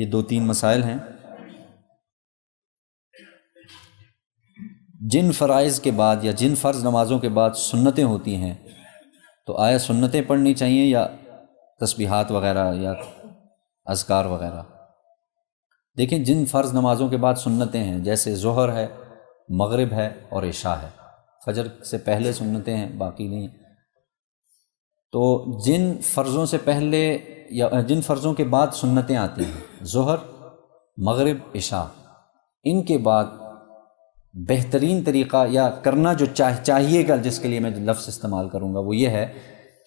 یہ 2-3 مسائل ہیں۔ جن فرائض کے بعد یا جن فرض نمازوں کے بعد سنتیں ہوتی ہیں تو آیا سنتیں پڑھنی چاہیے یا تسبیحات وغیرہ یا اذکار وغیرہ؟ دیکھیں، جن فرض نمازوں کے بعد سنتیں ہیں جیسے ظہر ہے، مغرب ہے اور عشاء ہے، فجر سے پہلے سنتیں ہیں، باقی نہیں۔ تو جن فرضوں سے پہلے یا جن فرضوں کے بعد سنتیں آتی ہیں، ظہر، مغرب، عشاء، ان کے بعد بہترین طریقہ یا کرنا جو چاہیے گا، جس کے لیے میں لفظ استعمال کروں گا، وہ یہ ہے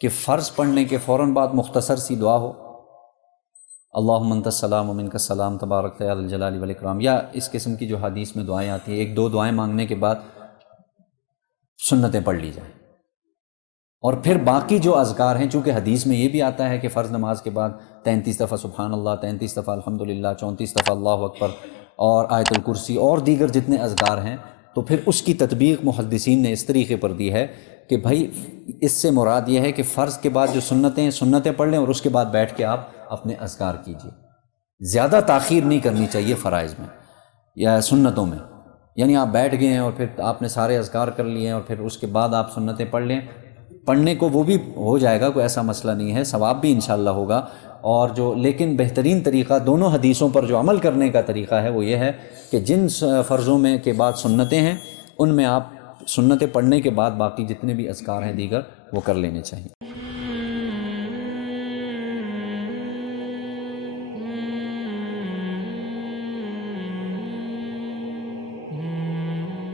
کہ فرض پڑھنے کے فوراً بعد مختصر سی دعا ہو، اللہم انت السلام و منک السلام تبارک یا ذا الجلال والاکرام، یا اس قسم کی جو حدیث میں دعائیں آتی ہیں، 1-2 دعائیں مانگنے کے بعد سنتیں پڑھ لی جائیں۔ اور پھر باقی جو اذکار ہیں، چونکہ حدیث میں یہ بھی آتا ہے کہ فرض نماز کے بعد 33 دفعہ سبحان اللہ، 33 دفعہ الحمدللہ، 34 دفعہ اللہ اکبر اور آیت الکرسی اور دیگر جتنے اذکار ہیں، تو پھر اس کی تطبیق محدثین نے اس طریقے پر دی ہے کہ بھائی اس سے مراد یہ ہے کہ فرض کے بعد جو سنتیں پڑھ لیں اور اس کے بعد بیٹھ کے آپ اپنے اذکار کیجیے۔ زیادہ تاخیر نہیں کرنی چاہیے فرائض میں یا سنتوں میں، یعنی آپ بیٹھ گئے ہیں اور پھر آپ نے سارے اذکار کر لیے ہیں اور پھر اس کے بعد آپ سنتیں پڑھ لیں، پڑھنے کو وہ بھی ہو جائے گا، کوئی ایسا مسئلہ نہیں ہے، ثواب بھی انشاءاللہ ہوگا۔ اور لیکن بہترین طریقہ دونوں حدیثوں پر جو عمل کرنے کا طریقہ ہے وہ یہ ہے کہ جن فرضوں میں کے بعد سنتیں ہیں ان میں آپ سنتیں پڑھنے کے بعد باقی جتنے بھی اذکار ہیں دیگر وہ کر لینے چاہیے۔